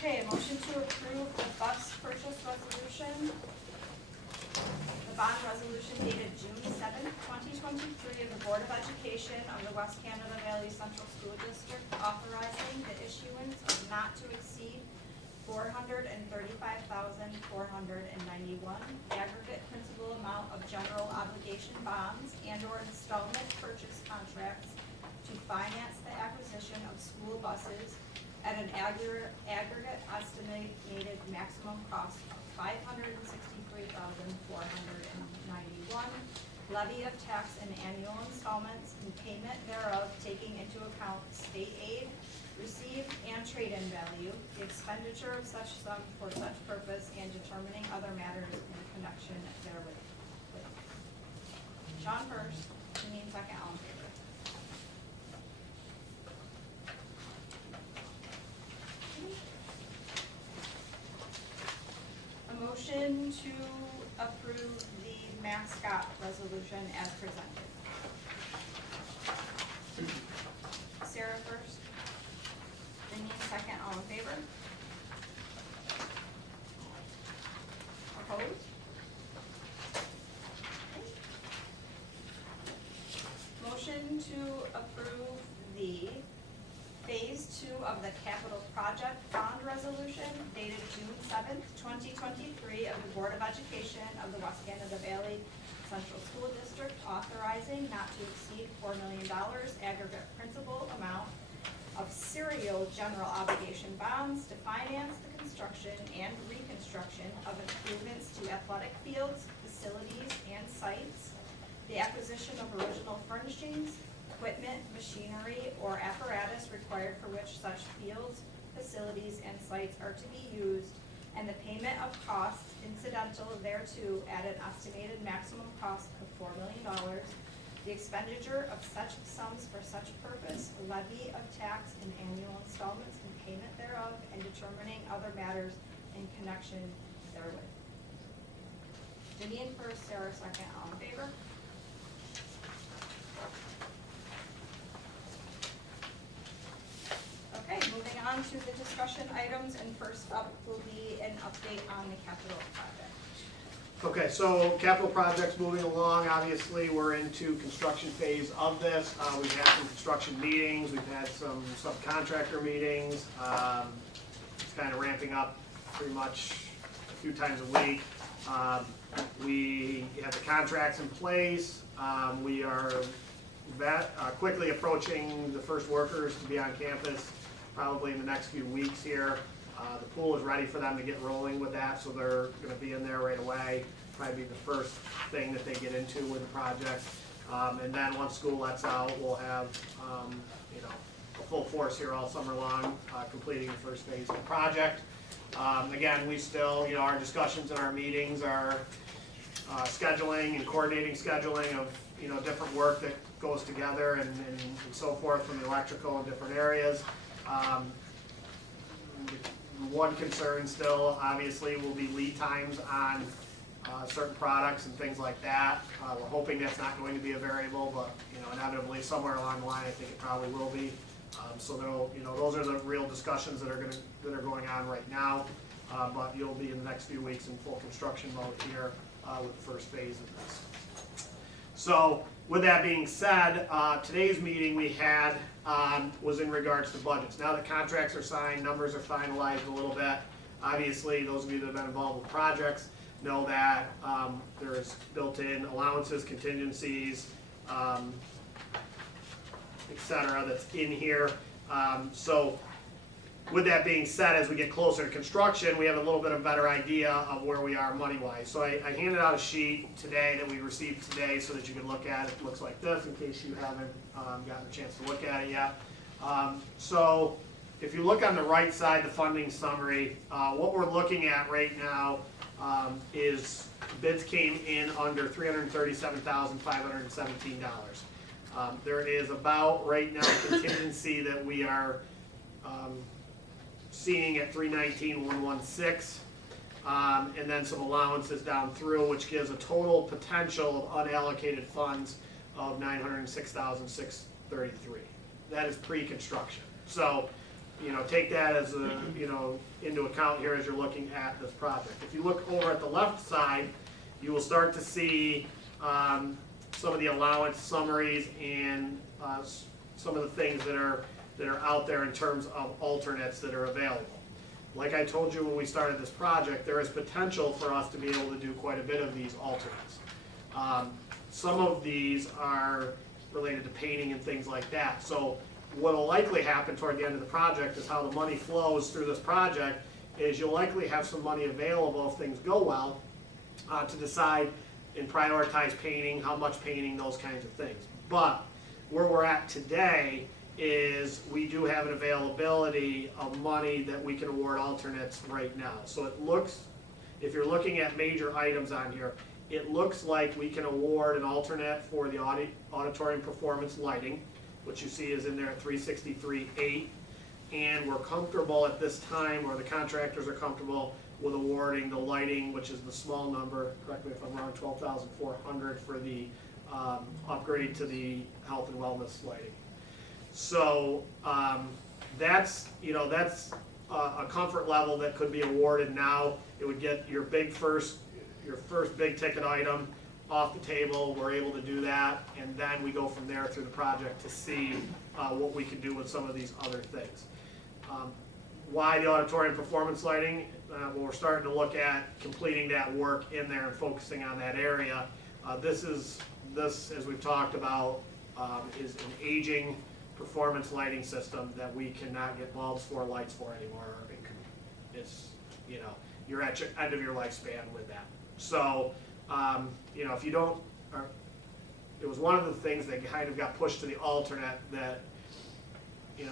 Okay, a motion to approve the bus purchase resolution. The bond resolution dated June 7th, 2023 of the Board of Education of the West Canada Valley Central School District authorizing the issuance of not to exceed $435,491 aggregate principal amount of general obligation bonds and or installment purchase contracts to finance the acquisition of school buses at an aggregate estimated maximum cost of $563,491, levy of tax and annual installments and payment thereof, taking into account state aid received and trade-in value, the expenditure of such sum for such purpose, and determining other matters in connection therewith. Sean first, Janine second, all in favor. A motion to approve the mascot resolution as presented. Sarah first. Janine second, all in favor? Opposed? Motion to approve the Phase 2 of the capital project bond resolution dated June 7th, 2023 of the Board of Education of the West Canada Valley Central School District authorizing not to exceed $4 million aggregate principal amount of serial general obligation bonds to finance the construction and reconstruction of improvements to athletic fields, facilities, and sites, the acquisition of original furnishings, equipment, machinery, or apparatus required for which such fields, facilities, and sites are to be used, and the payment of costs incidental thereto at an estimated maximum cost of $4 million, the expenditure of such sums for such purpose, levy of tax and annual installments and payment thereof, and determining other matters in connection therewith. Janine first, Sarah second, all in favor? Okay, moving on to the discussion items, and first up will be an update on the capital project. Okay, so capital projects moving along. Obviously, we're into construction phase of this. We've had some construction meetings, we've had some subcontractor meetings. It's kind of ramping up pretty much a few times a week. We have the contracts in place. We are quickly approaching the first workers to be on campus, probably in the next few weeks here. The pool is ready for them to get rolling with that, so they're going to be in there right away. Probably be the first thing that they get into with the project. And then once school lets out, we'll have a full force here all summer long, completing the first phase of the project. Again, we still, our discussions in our meetings are scheduling and coordinating scheduling of different work that goes together and so forth from the electrical in different areas. One concern still, obviously, will be lead times on certain products and things like that. We're hoping that's not going to be a variable, but inevitably somewhere along the line, I think it probably will be. So those are the real discussions that are going on right now. But you'll be in the next few weeks in full construction mode here with the first phase of this. So with that being said, today's meeting we had was in regards to budgets. Now that contracts are signed, numbers are finalized a little bit. Obviously, those of you that have been involved with projects know that there's built-in allowances, contingencies, etc. that's in here. So with that being said, as we get closer to construction, we have a little bit of a better idea of where we are money-wise. So I handed out a sheet today that we received today so that you can look at it. It looks like this in case you haven't gotten a chance to look at it yet. So if you look on the right side, the funding summary, what we're looking at right now is bids came in under $337,517. There is about, right now, contingency that we are seeing at $319,116, and then some allowances down through, which gives a total potential of unallocated funds of $906,633. That is pre-construction. So take that as a, into account here as you're looking at this project. If you look over at the left side, you will start to see some of the allowance summaries and some of the things that are out there in terms of alternates that are available. Like I told you when we started this project, there is potential for us to be able to do quite a bit of these alternates. Some of these are related to painting and things like that. So what will likely happen toward the end of the project is how the money flows through this project is you'll likely have some money available if things go well to decide and prioritize painting, how much painting, those kinds of things. But where we're at today is we do have an availability of money that we can award alternates right now. So it looks, if you're looking at major items on here, it looks like we can award an alternate for the auditorium performance lighting, which you see is in there at $363,800. And we're comfortable at this time, or the contractors are comfortable with awarding the lighting, which is the small number, correct me if I'm wrong, $12,400 for the upgrade to the health and wellness lighting. So that's a comfort level that could be awarded now. It would get your first big ticket item off the table. We're able to do that, and then we go from there through the project to see what we can do with some of these other things. Why the auditorium performance lighting? Well, we're starting to look at completing that work in there and focusing on that area. This, as we've talked about, is an aging performance lighting system that we cannot get bulbs for, lights for anymore. It's, you're at your end of your lifespan with that. So, if you don't, it was one of the things that kind of got pushed to the alternate that,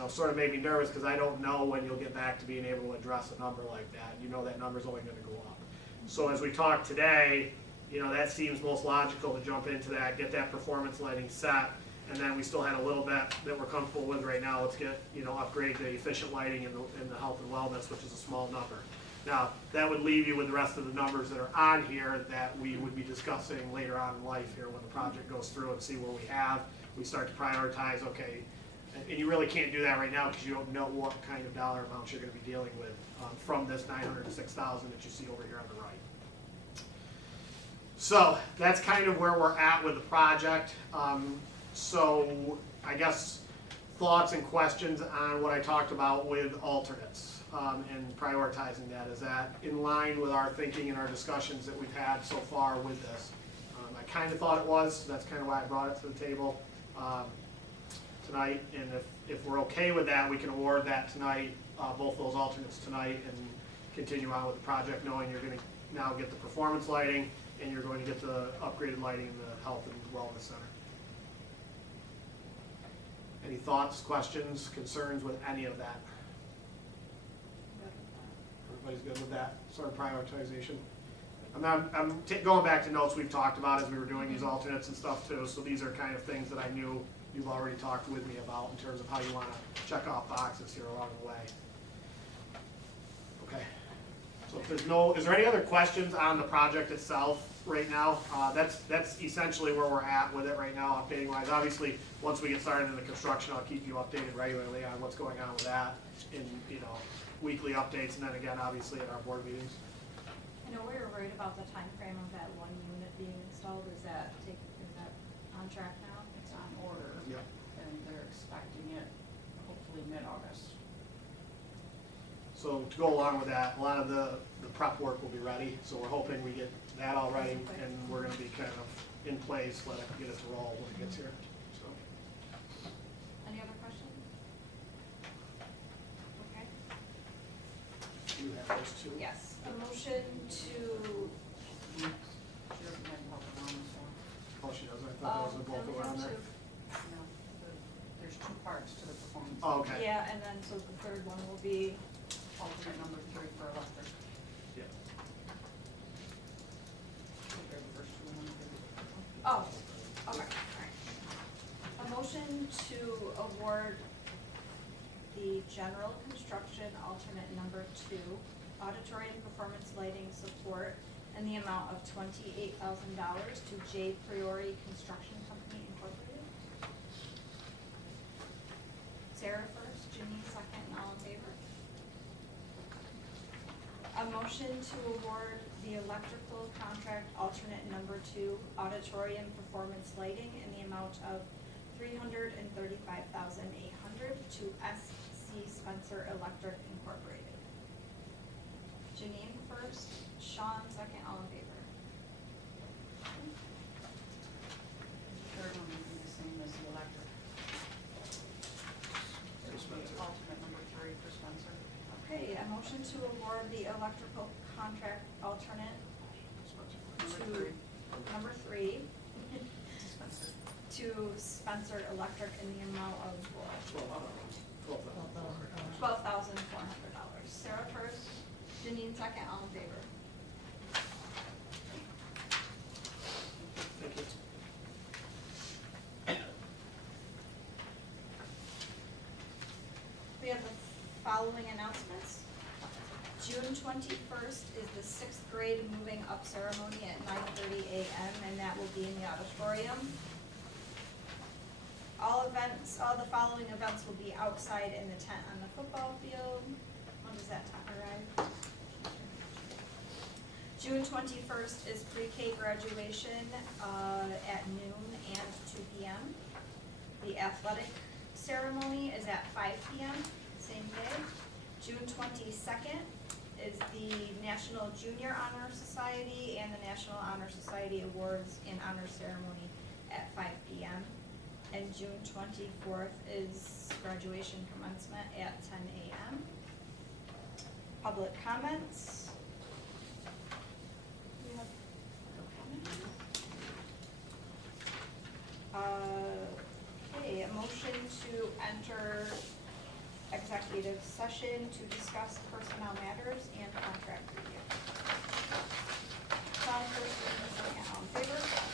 sort of made me nervous because I don't know when you'll get back to being able to address a number like that. That number's only going to go up. So as we talk today, that seems most logical to jump into that, get that performance lighting set, and then we still had a little bit that we're comfortable with right now. Let's get, upgrade the efficient lighting in the health and wellness, which is a small number. Now, that would leave you with the rest of the numbers that are on here that we would be discussing later on in life here when the project goes through and see where we have. We start to prioritize, okay, and you really can't do that right now because you don't know what kind of dollar amounts you're going to be dealing with from this $906,000 that you see over here on the right. So that's kind of where we're at with the project. So I guess thoughts and questions on what I talked about with alternates and prioritizing that. Is that in line with our thinking and our discussions that we've had so far with this? I kind of thought it was, so that's kind of why I brought it to the table tonight. And if we're okay with that, we can award that tonight, both those alternates tonight, and continue on with the project knowing you're going to now get the performance lighting and you're going to get the upgraded lighting in the health and wellness center. Any thoughts, questions, concerns with any of that? Everybody's good with that sort of prioritization? I'm going back to notes we've talked about as we were doing these alternates and stuff too, so these are kind of things that I knew you've already talked with me about in terms of how you want to check off boxes here along the way. Okay. So if is there any other questions on the project itself right now? That's essentially where we're at with it right now, updating wise. Obviously, once we get started in the construction, I'll keep you updated regularly on what's going on with that in, weekly updates, and then again, obviously, at our board meetings. I know we were worried about the time frame of that one unit being installed. Is that on track now? It's on order. Yep. And they're expecting it hopefully mid-August. So to go along with that, a lot of the prep work will be ready. So we're hoping we get that all ready, and we're going to be kind of in place, let it get us to roll when it gets here. So. Any other questions? Okay. You have those two. Yes. A motion to. She doesn't have health and wellness one. Oh, she does. I thought those were both around there. No, there's two parts to the performance. Oh, okay. Yeah, and then so the third one will be. Alternate number 3 for electric. Yeah. They're the first two ones. Oh, okay, alright. A motion to award the general construction alternate number 2, auditorium performance lighting support, in the amount of $28,000 to J. Priori Construction Company Incorporated. Sarah first, Ginny second, and all in favor? A motion to award the electrical contract alternate number 2 auditorium performance lighting in the amount of $335,800 to SC Spencer Electric Incorporated. Janine first, Sean second, all in favor. Third one would be the same as the electric. Alternate number 3 for Spencer. Okay, a motion to award the electrical contract alternate number three Spencer. to Spencer Electric in the amount of $12,400. Sarah first, Janine second, all in favor. Thank you. We have the following announcements. June 21st is the 6th grade moving up ceremony at 9:30 a.m. and that will be in the auditorium. All the following events will be outside in the tent on the football field. When does that time arrive? June 21st is pre-K graduation at noon and 2 p.m. The athletic ceremony is at 5 p.m., same day. June 22nd is the National Junior Honor Society and the National Honor Society Awards and Honor Ceremony at 5 p.m. And June 24th is graduation commencement at 10 a.m. Public comments. We have no comments. Okay, a motion to enter executive session to discuss personnel matters and contract review. Sean first, Janine second, all in favor?